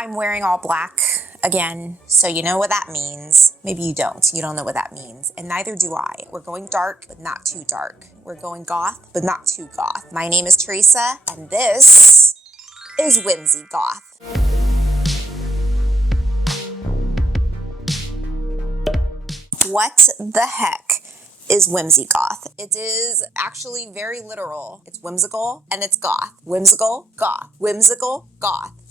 I'm wearing all black again, so you know what that means. Maybe you don't. You don't know what that means, and neither do I. We're going dark, but not too dark. We're going goth, but not too goth. My name is Teresa, and this is Whimsigoth. What the heck is Whimsigoth? It is actually very literal. It's whimsical and it's goth. Whimsical, goth. Whimsical, goth.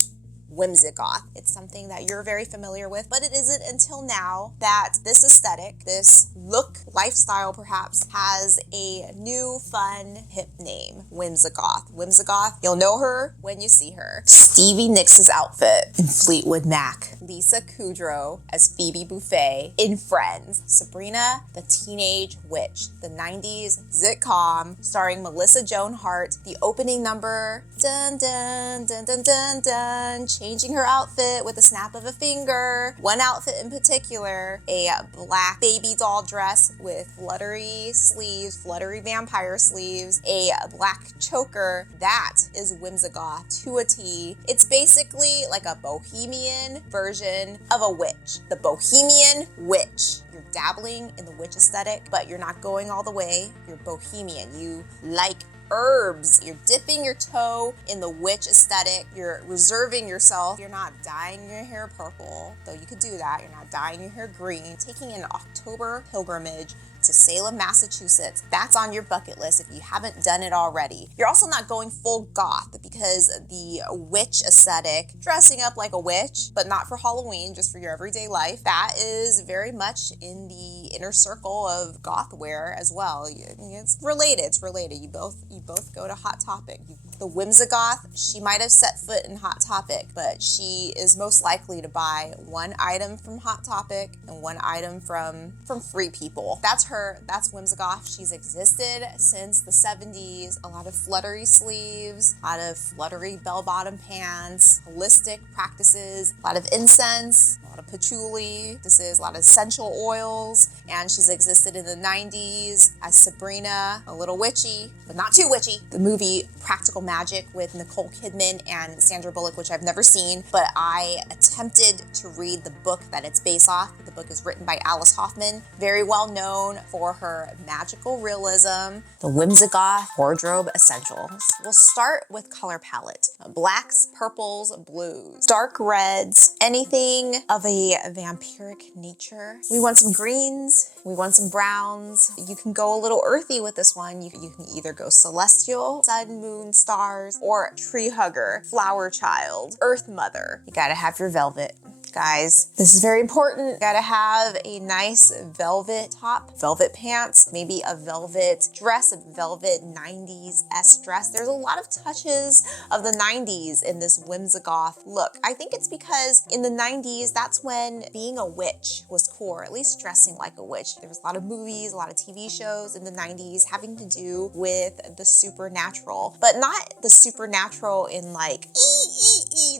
Whimsigoth. It's something that you're very familiar with, but it isn't until now that this aesthetic, this look, lifestyle perhaps, has a new, fun, hip name. Whimsigoth. Whimsigoth, you'll know her when you see her. Stevie Nicks' outfit in Fleetwood Mac. Lisa Kudrow as Phoebe Buffay in Friends. Sabrina the Teenage Witch, the 90s sitcom starring Melissa Joan Hart. The opening number, dun dun dun dun dun dun, changing her outfit with a snap of a finger. One outfit in particular, a black baby doll dress with fluttery sleeves, fluttery vampire sleeves, a black choker. That is Whimsigoth to a T. It's basically like a bohemian version of a witch. The bohemian witch. You're dabbling in the witch aesthetic, but you're not going all the way. You're bohemian. You like herbs. You're dipping your toe in the witch aesthetic. You're reserving yourself. You're not dyeing your hair purple, though you could do that. You're not dyeing your hair green. Taking an October pilgrimage to Salem, Massachusetts. That's on your bucket list if you haven't done it already. You're also not going full goth because the witch aesthetic, dressing up like a witch, but not for Halloween, just for your everyday life, that is very much in the inner circle of goth wear as well. It's related. You both go to Hot Topic. The Whimsigoth, she might have set foot in Hot Topic, but she is most likely to buy one item from Hot Topic and one item from Free People. That's her. That's Whimsigoth. She's existed since the 70s. A lot of fluttery sleeves, a lot of fluttery bell-bottom pants, holistic practices, a lot of incense, a lot of patchouli. This is a lot of essential oils, and she's existed in the 90s as Sabrina, a little witchy, but not too witchy. The movie Practical Magic with Nicole Kidman and Sandra Bullock, which I've never seen, but I attempted to read the book that it's based off. The book is written by Alice Hoffman, very well known for her magical realism. The Whimsigoth wardrobe essentials. We'll start with color palette. Blacks, purples, blues, dark reds, anything of a vampiric nature. We want some greens, we want some browns. You can go a little earthy with this one. You can either go celestial, sun, moon, stars, or tree hugger, flower child, earth mother. You gotta have your velvet. Guys, this is very important. You gotta have a nice velvet top, velvet pants, maybe a velvet dress, a velvet 90s-esque dress. There's a lot of touches of the 90s in this Whimsigoth look. I think it's because in the 90s, that's when being a witch was cool, or at least dressing like a witch. There was a lot of movies, a lot of TV shows in the 90s having to do with the supernatural, but not the supernatural in like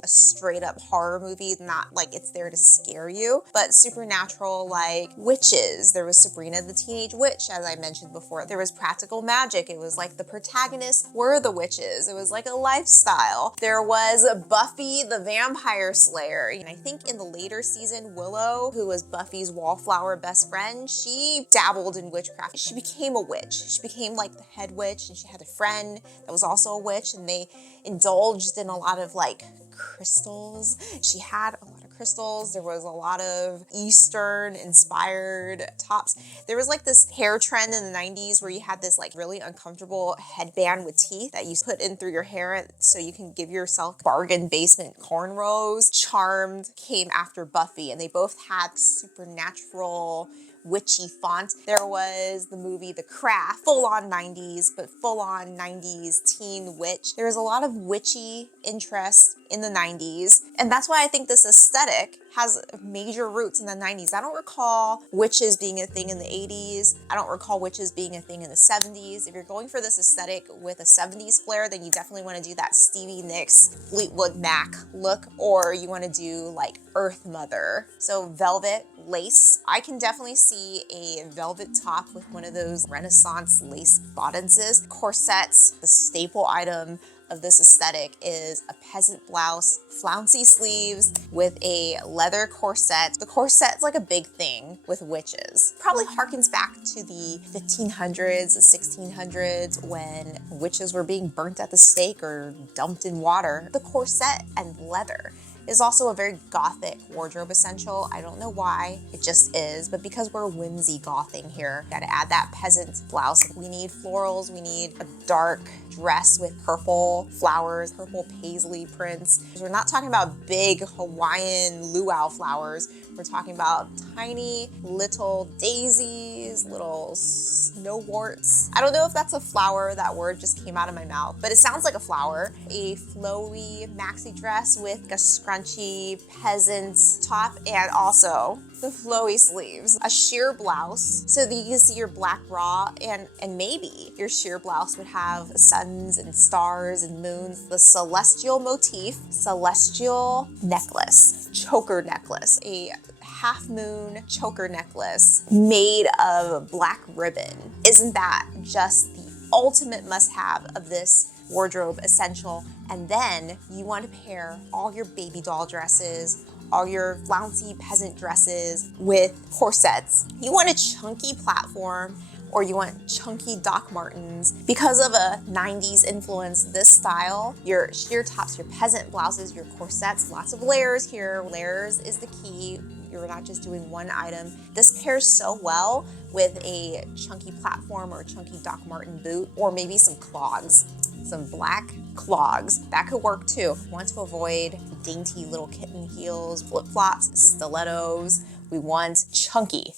a straight up horror movie, not like it's there to scare you, but supernatural like witches. There was Sabrina the Teenage Witch, as I mentioned before. There was Practical Magic. It was like the protagonists were the witches. It was like a lifestyle. There was Buffy the Vampire Slayer. And I think in the later season, Willow, who was Buffy's wallflower best friend, she dabbled in witchcraft. She became a witch. She became like the head witch, and she had a friend that was also a witch, and they indulged in a lot of like crystals. She had a lot of crystals. There was a lot of Eastern inspired tops. There was like this hair trend in the 90s where you had this like really uncomfortable headband with teeth that you put in through your hair so you can give yourself bargain basement cornrows. Charmed came after Buffy, and they both had supernatural witchy font. There was the movie The Craft, full-on 90s, but full-on 90s teen witch. There was a lot of witchy interest in the 90s, and that's why I think this aesthetic has major roots in the 90s. I don't recall witches being a thing in the 80s. I don't recall witches being a thing in the 70s. If you're going for this aesthetic with a 70s flair, then you definitely want to do that Stevie Nicks, Fleetwood Mac look, or you want to do like Earth Mother. So velvet, lace. I can definitely see a velvet top with one of those Renaissance lace bodices. Corsets, the staple item of this aesthetic is a peasant blouse, flouncy sleeves with a leather corset. The corset's like a big thing with witches. Probably harkens back to the 1500s, the 1600s when witches were being burnt at the stake or dumped in water. The corset and leather is also a very gothic wardrobe essential. I don't know why, it just is, but because we're whimsy gothing here, gotta add that peasant blouse. We need florals, we need a dark dress with purple flowers, purple paisley prints. We're not talking about big Hawaiian luau flowers. We're talking about tiny little daisies, little snowworts. I don't know if that's a flower, that word just came out of my mouth, but it sounds like a flower. A flowy maxi dress with a scrunchy peasant top and also the flowy sleeves. A sheer blouse so that you can see your black bra and maybe your sheer blouse would have suns and stars and moons. The celestial motif, celestial necklace, choker necklace, a half moon choker necklace made of black ribbon. Isn't that just the ultimate must-have of this wardrobe essential? And then you want to pair all your baby doll dresses, all your flouncy peasant dresses with corsets. You want a chunky platform or you want chunky Doc Martens. Because of a 90s influence, this style, your sheer tops, your peasant blouses, your corsets, lots of layers here. Layers is the key. You're not just doing one item. This pairs so well with a chunky platform or a chunky Doc Marten boot, or maybe some clogs, some black clogs. That could work too. We want to avoid dainty little kitten heels, flip-flops, stilettos. We want chunky,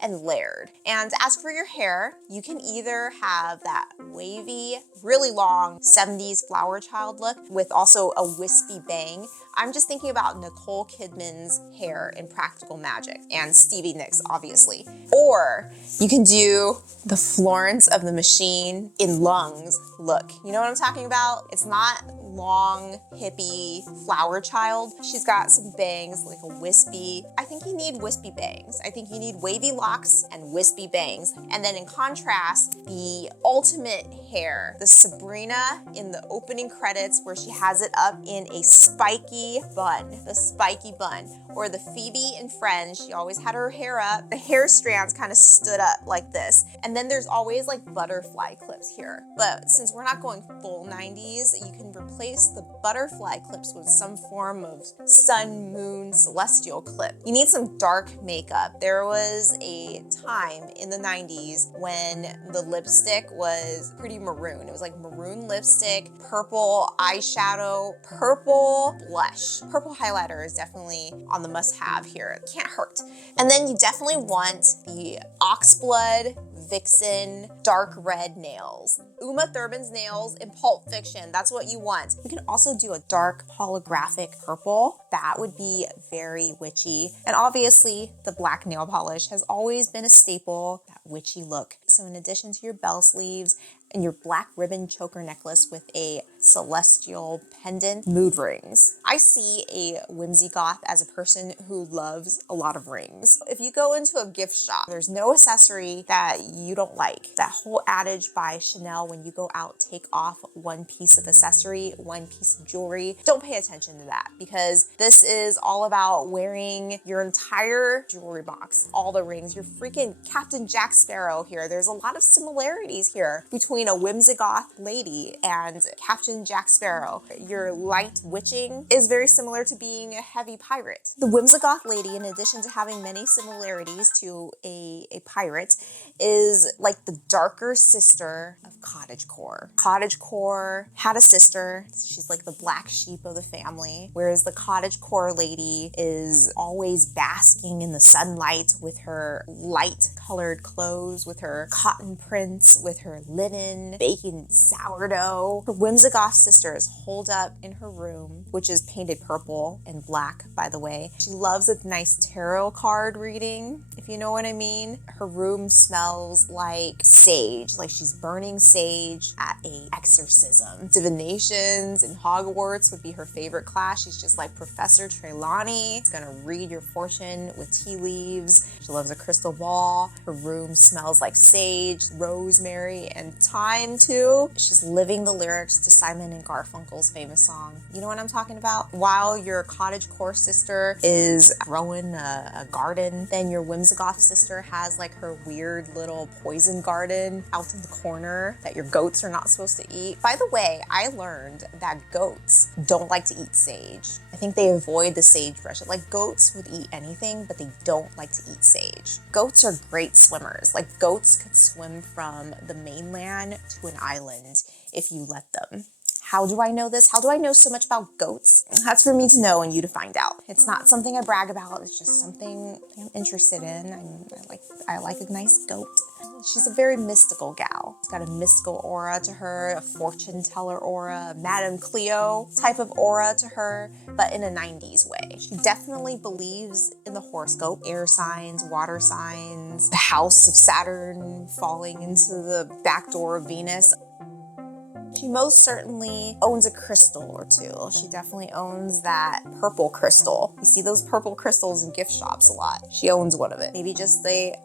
and layered. And as for your hair, you can either have that wavy, really long 70s flower child look with also a wispy bang. I'm just thinking about Nicole Kidman's hair in Practical Magic and Stevie Nicks, obviously. Or you can do the Florence of the Machine in Lungs look. You know what I'm talking about? It's not long, hippie flower child. She's got some bangs, like a wispy. I think you need wispy bangs. I think you need wavy locks and wispy bangs. And then in contrast, the ultimate hair, the Sabrina in the opening credits where she has it up in a spiky bun, the spiky bun. Or the Phoebe in Friends, she always had her hair up. The hair strands kind of stood up like this. And then there's always like butterfly clips here. But since we're not going full 90s, you can replace the butterfly clips with some form of sun, moon, celestial clip. You need some dark makeup. There was a time in the 90s when the lipstick was pretty maroon. It was like maroon lipstick, purple eyeshadow, purple blush. Purple highlighter is definitely on the must-have here. It can't hurt. And then you definitely want the oxblood Vixen dark red nails. Uma Thurman's nails in Pulp Fiction, that's what you want. You can also do a dark holographic purple. That would be very witchy. And obviously the black nail polish has always been a staple, that witchy look. So in addition to your bell sleeves and your black ribbon choker necklace with a celestial pendant, mood rings. I see a Whimsigoth as a person who loves a lot of rings. If you go into a gift shop, there's no accessory that you don't like. That whole adage by Chanel, when you go out, take off one piece of accessory, one piece of jewelry. Don't pay attention to that because this is all about wearing your entire jewelry box, all the rings. You're freaking Captain Jack Sparrow here. There's a lot of similarities here between a Whimsigoth lady and Captain Jack Sparrow. Your light witching is very similar to being a heavy pirate. The Whimsigoth lady, in addition to having many similarities to a pirate, is like the darker sister of cottagecore. Cottagecore had a sister. She's like the black sheep of the family, whereas the cottagecore lady is always basking in the sunlight with her light colored clothes, with her cotton prints, with her linen, baking sourdough. Her Whimsigoth sister is holed up in her room, which is painted purple and black, by the way. She loves a nice tarot card reading, if you know what I mean. Her room smells like sage, like she's burning sage at a exorcism. Divinations in Hogwarts would be her favorite class. She's just like Professor Trelawney. She's gonna read your fortune with tea leaves. She loves a crystal ball. Her room smells like sage, rosemary, and time too. She's living the lyrics to Simon and Garfunkel's famous song. You know what I'm talking about? While your cottagecore sister is growing a garden, then your Whimsigoth sister has like her weird little poison garden out in the corner that your goats are not supposed to eat. By the way, I learned that goats don't like to eat sage. I think they avoid the sagebrush. Like goats would eat anything, but they don't like to eat sage. Goats are great swimmers. Like goats could swim from the mainland to an island if you let them. How do I know this? How do I know so much about goats? That's for me to know and you to find out. It's not something I brag about. It's just something I'm interested in. I like a nice goat. She's a very mystical gal. She's got a mystical aura to her, a fortune teller aura, a Madame Cleo type of aura to her, but in a 90s way. She definitely believes in the horoscope, air signs, water signs, the house of Saturn falling into the back door of Venus. She most certainly owns a crystal or two. She definitely owns that purple crystal. You see those purple crystals in gift shops a lot. She owns one of it. Maybe just a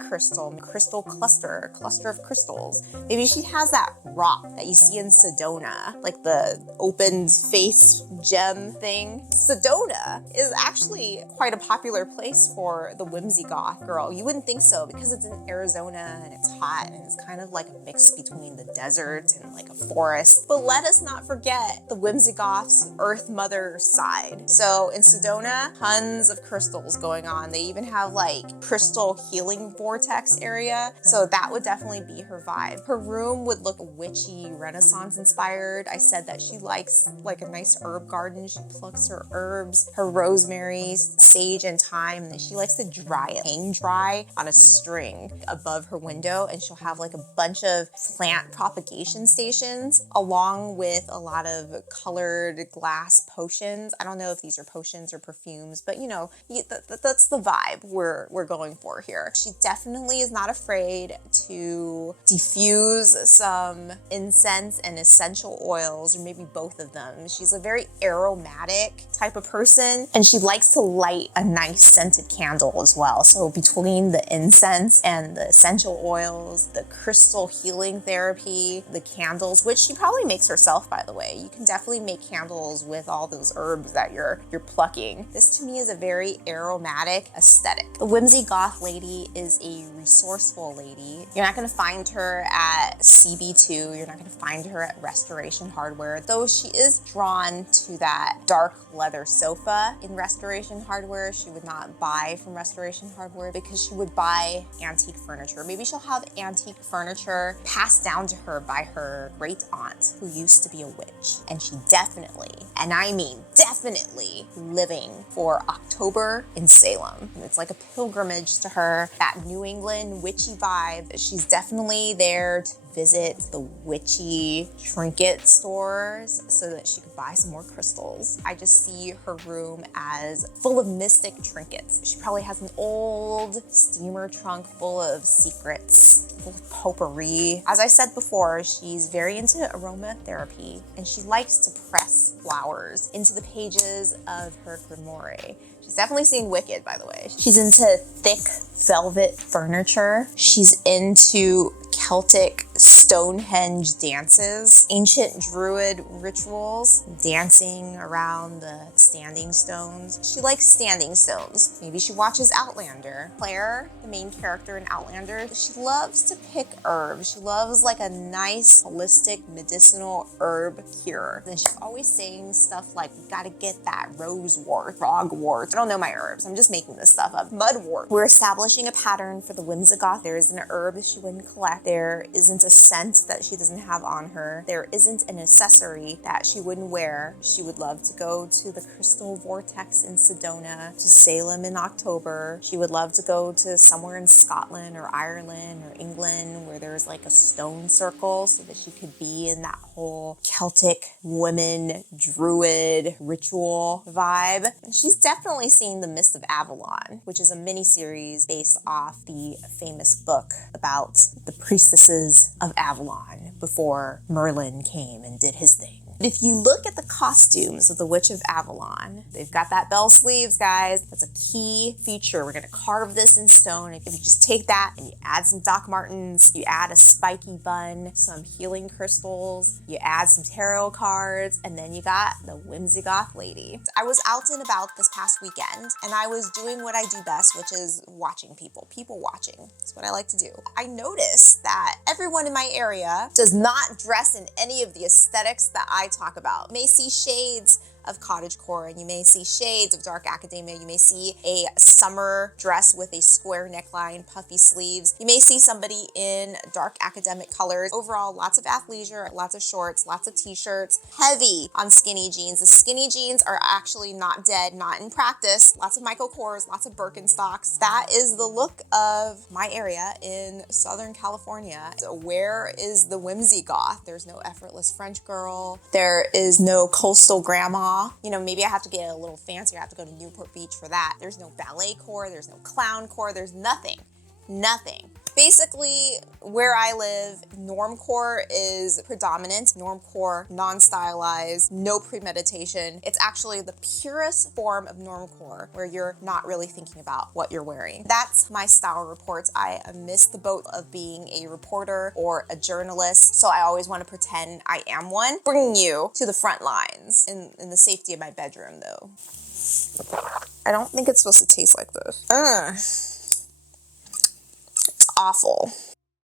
crystal cluster of crystals. Maybe she has that rock that you see in Sedona, like the opened face gem thing. Sedona is actually quite a popular place for the Whimsigoth girl. You wouldn't think so because it's in Arizona and it's hot and it's kind of like a mix between the desert and like a forest. But let us not forget the Whimsigoth's Earth Mother side. So in Sedona, tons of crystals going on. They even have like crystal healing vortex area. So that would definitely be her vibe. Her room would look witchy, Renaissance inspired. I said that she likes like a nice herb garden. She plucks her herbs, her rosemary, sage, and thyme. And then she likes to dry it, hang dry on a string above her window. And she'll have like a bunch of plant propagation stations along with a lot of colored glass potions. I don't know if these are potions or perfumes, but you know, that's the vibe we're going for here. She definitely is not afraid to diffuse some incense and essential oils, or maybe both of them. She's a very aromatic type of person, and she likes to light a nice scented candle as well. So between the incense and the essential oils, the crystal healing therapy, the candles, which she probably makes herself, by the way. You can definitely make candles with all those herbs that you're plucking. This to me is a very aromatic aesthetic. The Whimsigoth lady is a resourceful lady. You're not gonna find her at CB2. You're not gonna find her at Restoration Hardware, though she is drawn to that dark leather sofa in Restoration Hardware. She would not buy from Restoration Hardware because she would buy antique furniture. Maybe she'll have antique furniture passed down to her by her great aunt who used to be a witch. And she definitely, and I mean definitely, living for October in Salem. And it's like a pilgrimage to her, that New England witchy vibe. She's definitely there to visit the witchy trinket stores so that she could buy some more crystals. I just see her room as full of mystic trinkets. She probably has an old steamer trunk full of secrets, full of potpourri. As I said before, she's very into aromatherapy, and she likes to press flowers into the pages of her grimoire. She's definitely seen Wicked, by the way. She's into thick velvet furniture. She's into Celtic Stonehenge dances, ancient druid rituals, dancing around the standing stones. She likes standing stones. Maybe she watches Outlander. Claire, the main character in Outlander, she loves to pick herbs. She loves like a nice, holistic, medicinal herb cure. And she's always saying stuff like, we gotta get that rosewort, frogwort. I don't know my herbs. I'm just making this stuff up. Mudwort. We're establishing a pattern for the Whimsigoth. There isn't an herb she wouldn't collect. There isn't a scent that she doesn't have on her. There isn't an accessory that she wouldn't wear. She would love to go to the Crystal Vortex in Sedona, to Salem in October. She would love to go to somewhere in Scotland or Ireland or England where there's like a stone circle so that she could be in that whole Celtic women druid ritual vibe. And she's definitely seen The Mist of Avalon, which is a miniseries based off the famous book about the priestesses of Avalon before Merlin came and did his thing. If you look at the costumes of the Witch of Avalon, they've got that bell sleeves, guys. That's a key feature. We're gonna carve this in stone. If you just take that and you add some Doc Martens, you add a spiky bun, some healing crystals, you add some tarot cards, and then you got the Whimsigoth lady. I was out and about this past weekend, and I was doing what I do best, which is watching people watching. That's what I like to do. I noticed that everyone in my area does not dress in any of the aesthetics that I talk about. You may see shades of cottagecore, and you may see shades of dark academia. You may see a summer dress with a square neckline, puffy sleeves. You may see somebody in dark academic colors. Overall, lots of athleisure, lots of shorts, lots of t-shirts, heavy on skinny jeans. The skinny jeans are actually not dead, not in practice. Lots of Michael Kors, lots of Birkenstocks. That is the look of my area in Southern California. So where is the Whimsigoth? There's no effortless French girl. There is no coastal grandma. You know, maybe I have to get a little fancier. I have to go to Newport Beach for that. There's no ballet core. There's no clown core. There's nothing. Nothing. Basically, where I live, normcore is predominant. Normcore, non-stylized, no premeditation. It's actually the purest form of normcore where you're not really thinking about what you're wearing. That's my style reports. I miss the boat of being a reporter or a journalist, so I always want to pretend I am one. Bringing you to the front lines in the safety of my bedroom, though. I don't think it's supposed to taste like this. Awful.